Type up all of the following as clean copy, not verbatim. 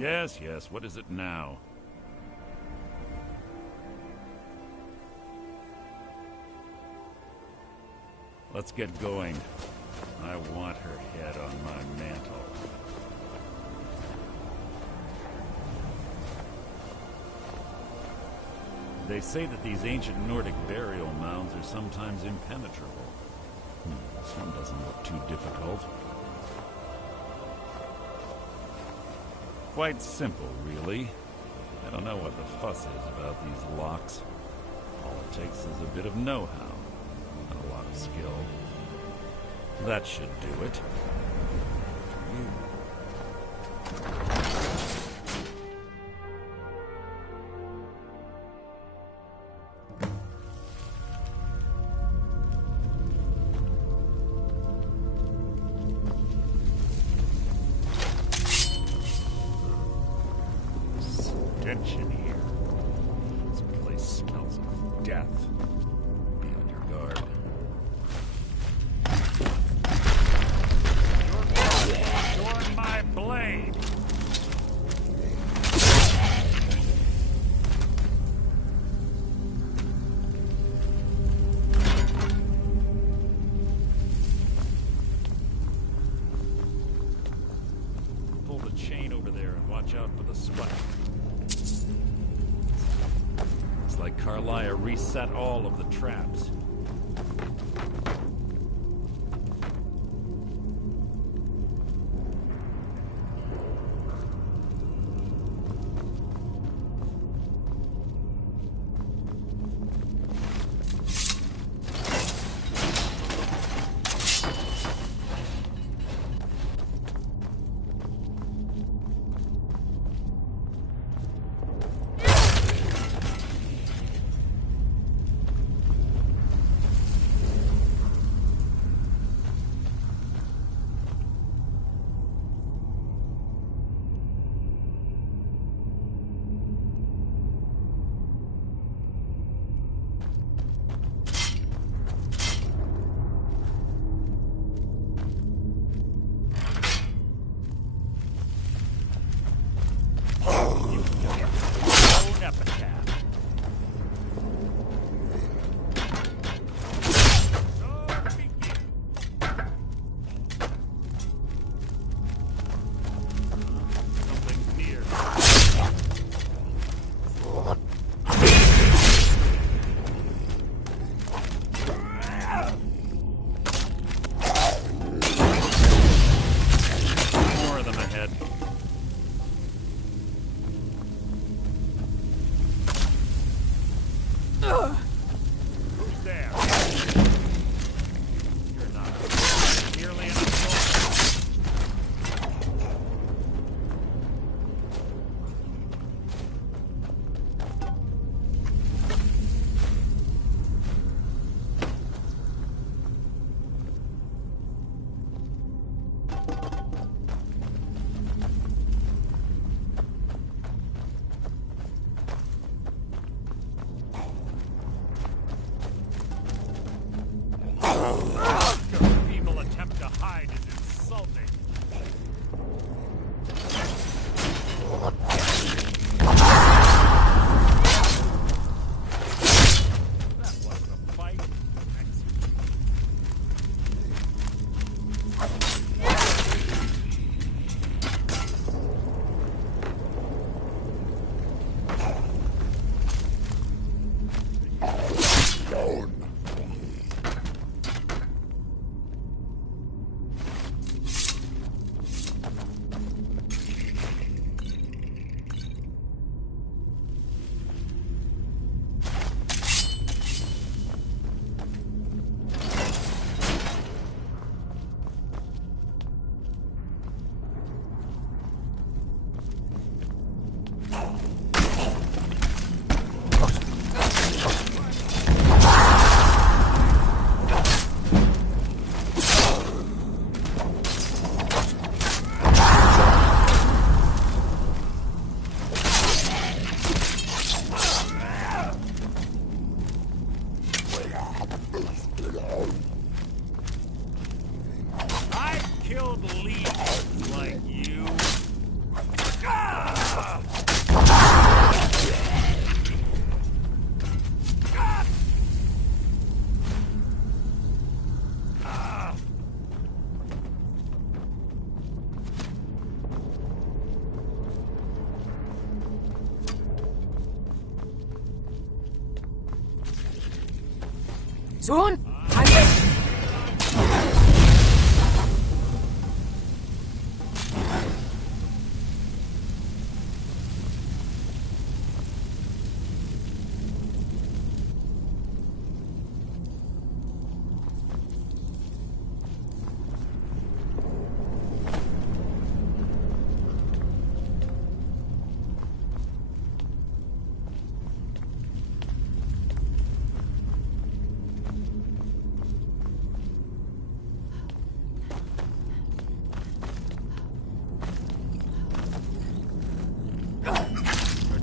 Yes, yes, what is it now? Let's get going. I want her head on my mantle. They say that these ancient Nordic burial mounds are sometimes impenetrable. This one doesn't look too difficult. Quite simple, really. I don't know what the fuss is about these locks. All it takes is a bit of know-how, and a lot of skill. That should do it. Tension here. This place smells of death. Be on your guard. You're my blade! Pull the chain over there and watch out for the spike. Like Carlia reset all of the traps. Soon?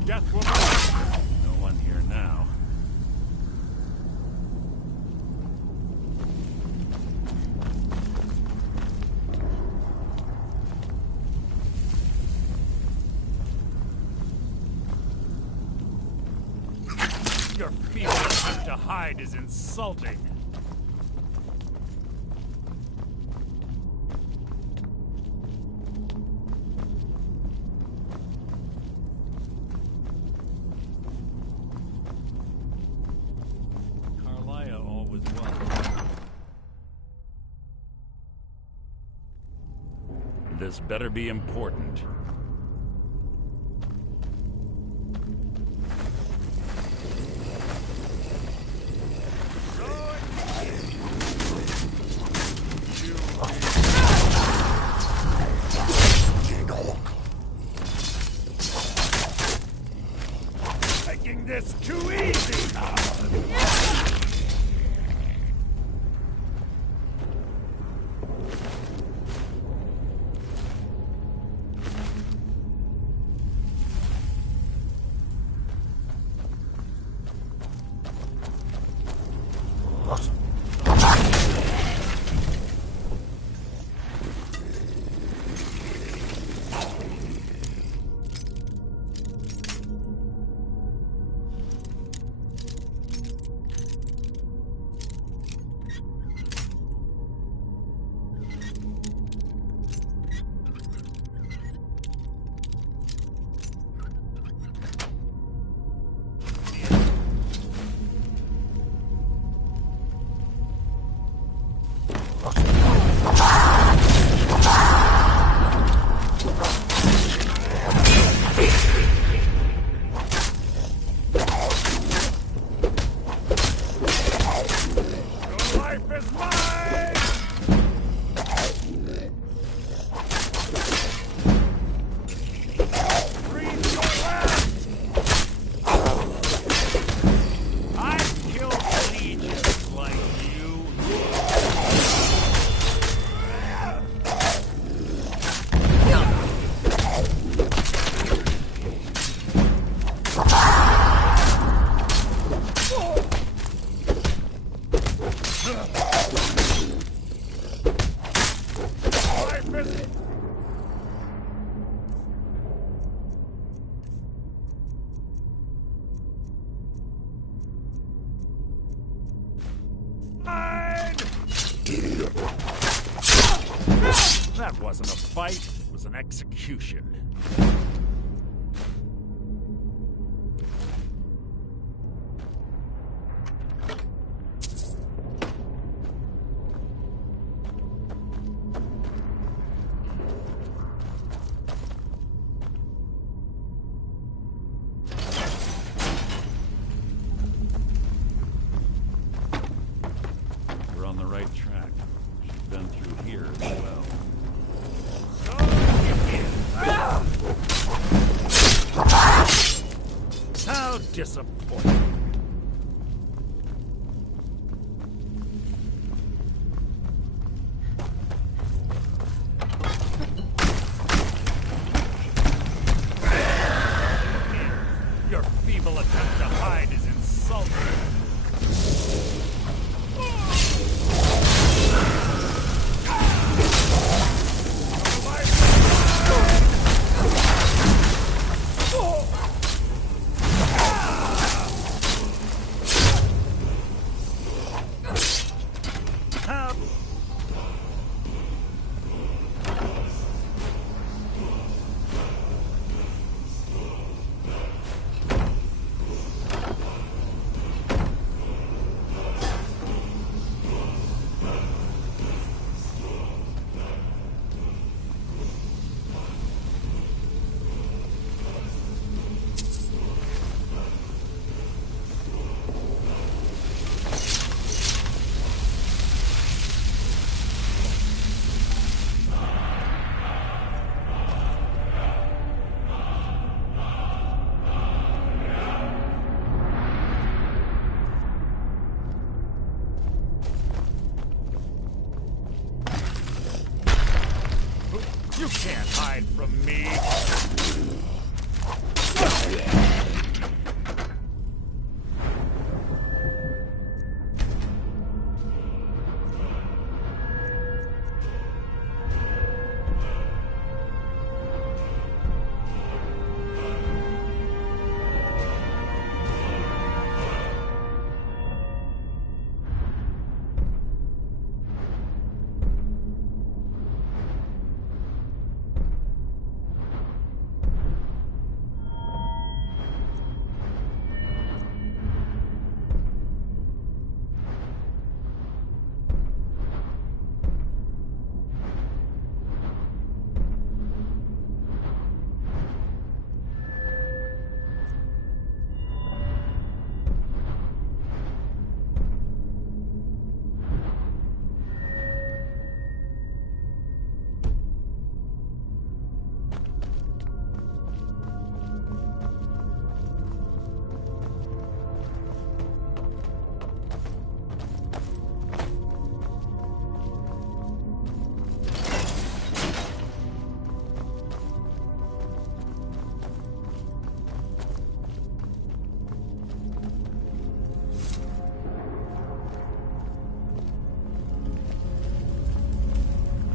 Death will be. No one here now. Your feeble attempt to hide is insulting. This better be important. Making this too easy! That wasn't a fight, it was an execution. We're on the right track. She's been through here as well. How disappointing. Your feeble attempt to hide is insulting. can't hide from me.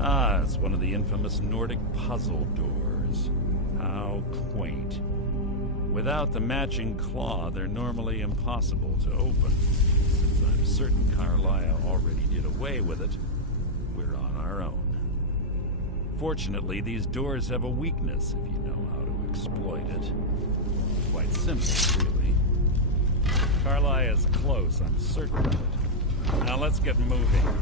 Ah, it's one of the infamous Nordic puzzle doors. How quaint. Without the matching claw, they're normally impossible to open. Since I'm certain Carlia already did away with it, we're on our own. Fortunately, these doors have a weakness if you know how to exploit it. Quite simple, really. Carlia is close, I'm certain of it. Now let's get moving.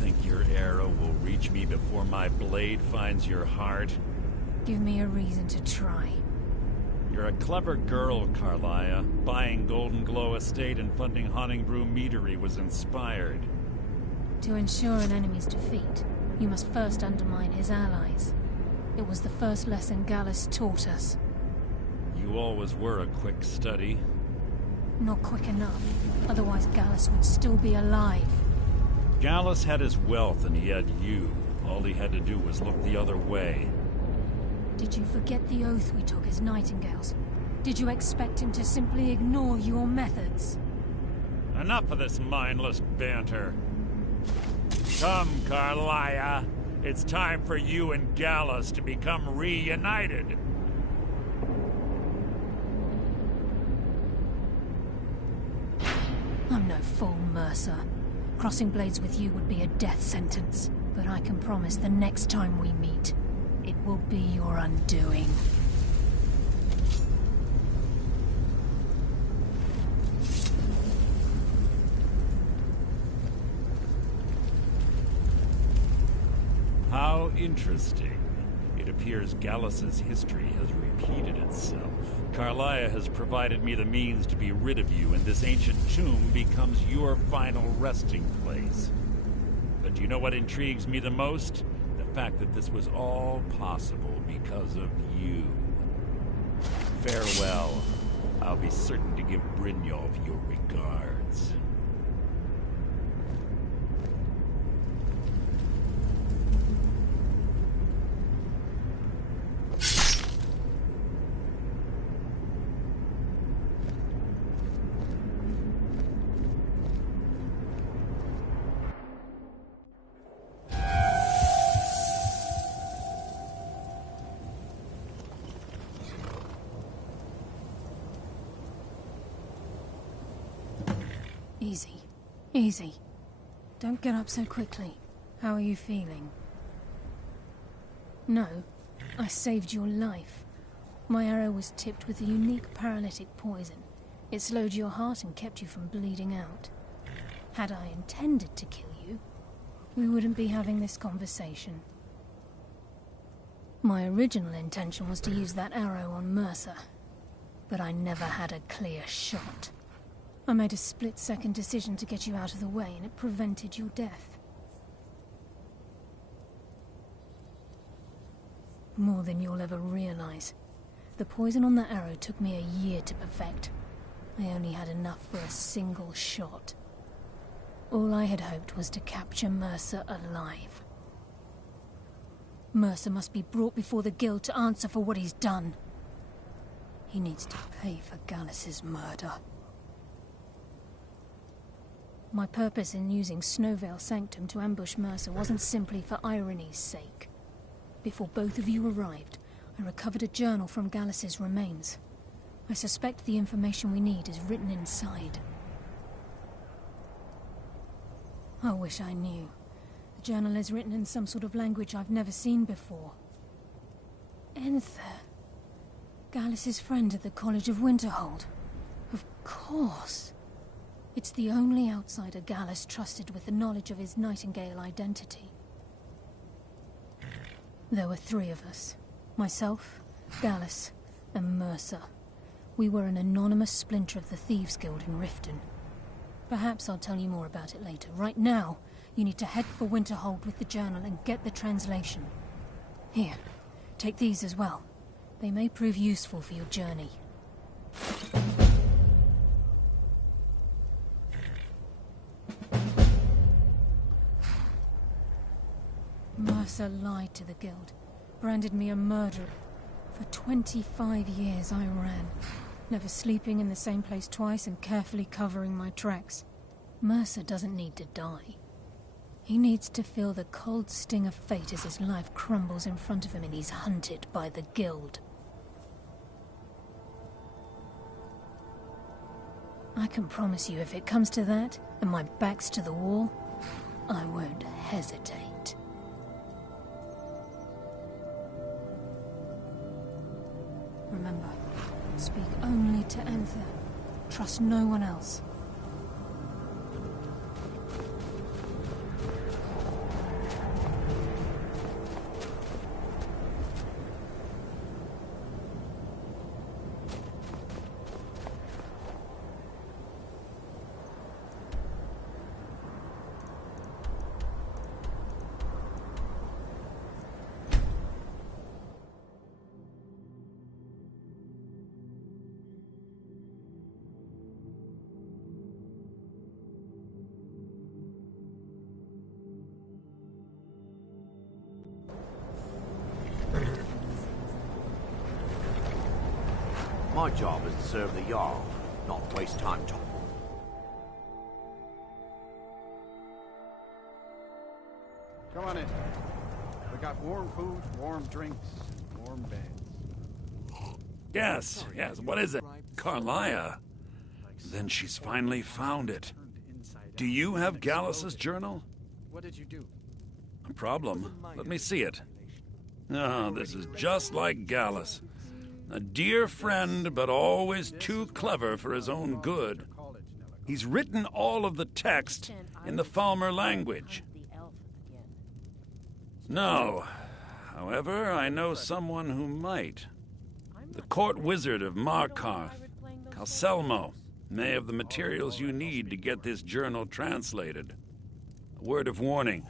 Think your arrow will reach me before my blade finds your heart? Give me a reason to try. You're a clever girl, Carlia. Buying Golden Glow Estate and funding Honningbrew Meadery was inspired. To ensure an enemy's defeat, you must first undermine his allies. It was the first lesson Gallus taught us. You always were a quick study. Not quick enough. Otherwise Gallus would still be alive. Gallus had his wealth and he had you. All he had to do was look the other way. Did you forget the oath we took as Nightingales? Did you expect him to simply ignore your methods? Enough of this mindless banter. Come, Carlia. It's time for you and Gallus to become reunited. I'm no fool, Mercer. Crossing blades with you would be a death sentence. But I can promise the next time we meet, it will be your undoing. How interesting. It appears Gallus's history has repeated itself. Carlia has provided me the means to be rid of you, and this ancient tomb becomes your final resting place. But do you know what intrigues me the most? The fact that this was all possible because of you. Farewell. I'll be certain to give Brynjolf your regards. Easy. Easy. Don't get up so quickly. How are you feeling? No, I saved your life. My arrow was tipped with a unique paralytic poison. It slowed your heart and kept you from bleeding out. Had I intended to kill you, we wouldn't be having this conversation. My original intention was to use that arrow on Mercer, but I never had a clear shot. I made a split-second decision to get you out of the way, and it prevented your death. More than you'll ever realize. The poison on that arrow took me a year to perfect. I only had enough for a single shot. All I had hoped was to capture Mercer alive. Mercer must be brought before the Guild to answer for what he's done. He needs to pay for Gallus's murder. My purpose in using Snowvale Sanctum to ambush Mercer wasn't simply for irony's sake. Before both of you arrived, I recovered a journal from Gallus's remains. I suspect the information we need is written inside. I wish I knew. The journal is written in some sort of language I've never seen before. Enther. Gallus's friend at the College of Winterhold. Of course. It's the only outsider Gallus trusted with the knowledge of his Nightingale identity. There were 3 of us. Myself, Gallus, and Mercer. We were an anonymous splinter of the Thieves' Guild in Riften. Perhaps I'll tell you more about it later. Right now, you need to head for Winterhold with the journal and get the translation. Here, take these as well. They may prove useful for your journey. Mercer lied to the Guild, branded me a murderer. For 25 years I ran, never sleeping in the same place twice and carefully covering my tracks. Mercer doesn't need to die. He needs to feel the cold sting of fate as his life crumbles in front of him and he's hunted by the Guild. I can promise you, if it comes to that, and my back's to the wall, I won't hesitate. Remember, speak only to Enther. Trust no one else. My job is to serve the Jarl, not waste time talking. Come on in. We got warm food, warm drinks, warm beds. Yes, what is it? Carlia. Then she's finally found it. Do you have Gallus's journal? What did you do? A problem. Let me see it. Oh, this is just like Gallus. A dear friend, but always too clever for his own good. He's written all of the text in the Falmer language. No. However, I know someone who might. The court wizard of Markarth, Calselmo, may have the materials you need to get this journal translated. A word of warning.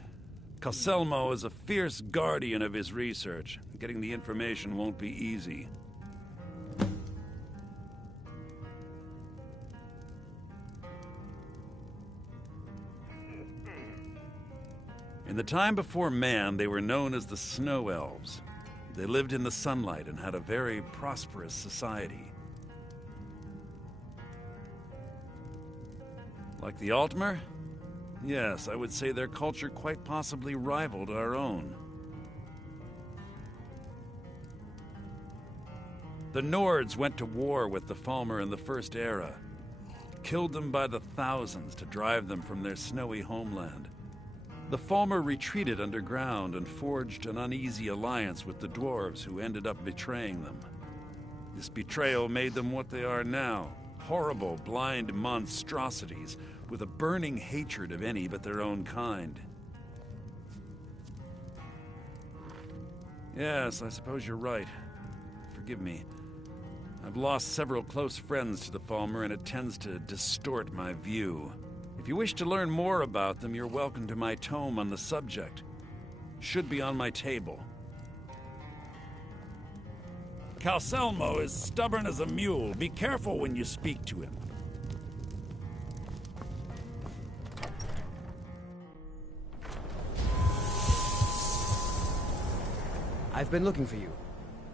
Calselmo is a fierce guardian of his research. Getting the information won't be easy. In the time before man, they were known as the Snow Elves. They lived in the sunlight and had a very prosperous society. Like the Altmer? Yes, I would say their culture quite possibly rivaled our own. The Nords went to war with the Falmer in the First Era, killed them by the thousands to drive them from their snowy homeland. The Falmer retreated underground and forged an uneasy alliance with the dwarves, who ended up betraying them. This betrayal made them what they are now, horrible, blind monstrosities with a burning hatred of any but their own kind. Yes, I suppose you're right. Forgive me. I've lost several close friends to the Falmer, and it tends to distort my view. If you wish to learn more about them, you're welcome to my tome on the subject. Should be on my table. Calselmo is stubborn as a mule. Be careful when you speak to him. I've been looking for you.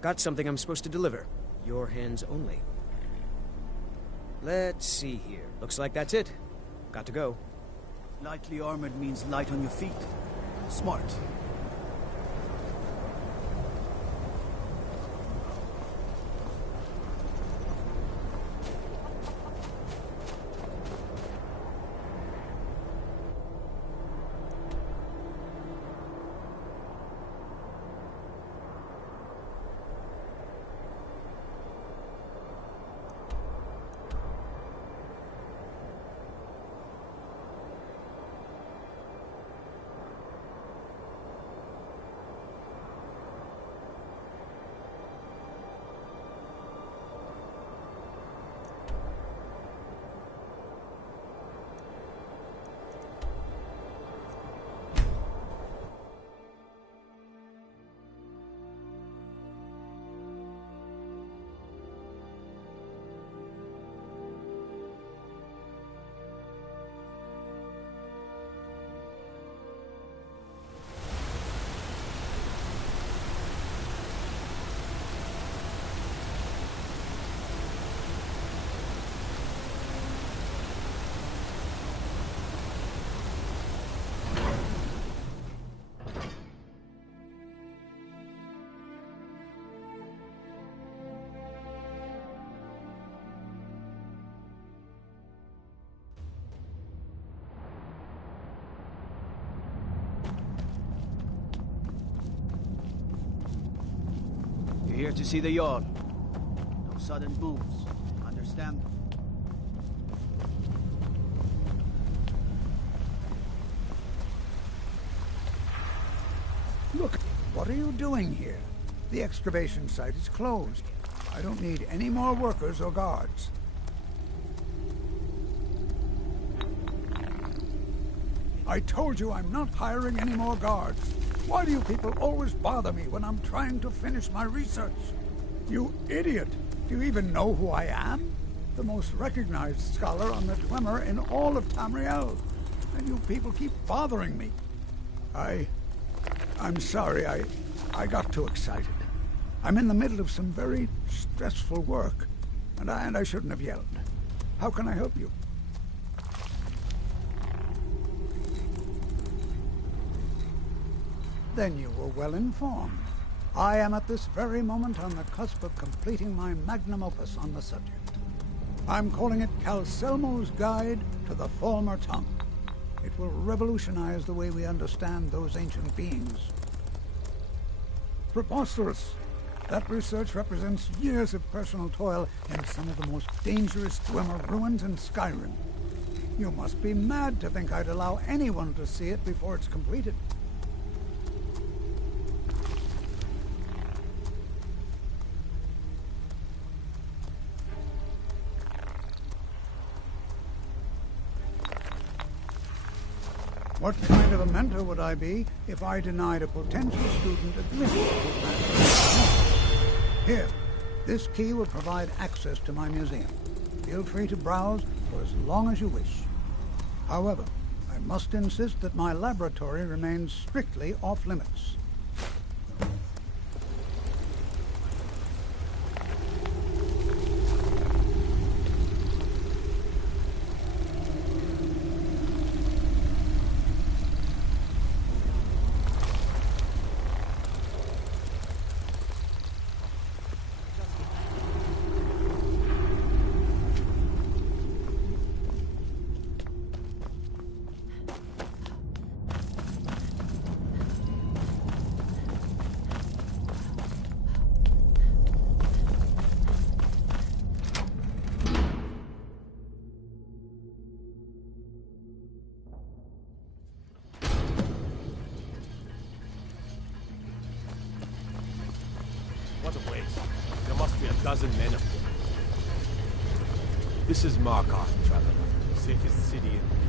Got something I'm supposed to deliver. Your hands only. Let's see here. Looks like that's it. Got to go. Lightly armored means light on your feet. Smart. You're here to see the Jarl. No sudden moves. Understand? Look, what are you doing here? The excavation site is closed. I don't need any more workers or guards. I told you I'm not hiring any more guards. Why do you people always bother me when I'm trying to finish my research? You idiot! Do you even know who I am? The most recognized scholar on the Dwemer in all of Tamriel. And you people keep bothering me. I'm sorry, I got too excited. I'm in the middle of some very stressful work, and I shouldn't have yelled. How can I help you? Then you were well informed. I am at this very moment on the cusp of completing my magnum opus on the subject. I'm calling it Calselmo's Guide to the Falmer Tongue. It will revolutionize the way we understand those ancient beings. Preposterous! That research represents years of personal toil in some of the most dangerous Dwemer ruins in Skyrim. You must be mad to think I'd allow anyone to see it before it's completed. What kind of a mentor would I be if I denied a potential student admission to his master's? Here, this key will provide access to my museum. Feel free to browse for as long as you wish. However, I must insist that my laboratory remains strictly off-limits. other ways. There must be a dozen men of them. This is Markarth, traveler. Safest city in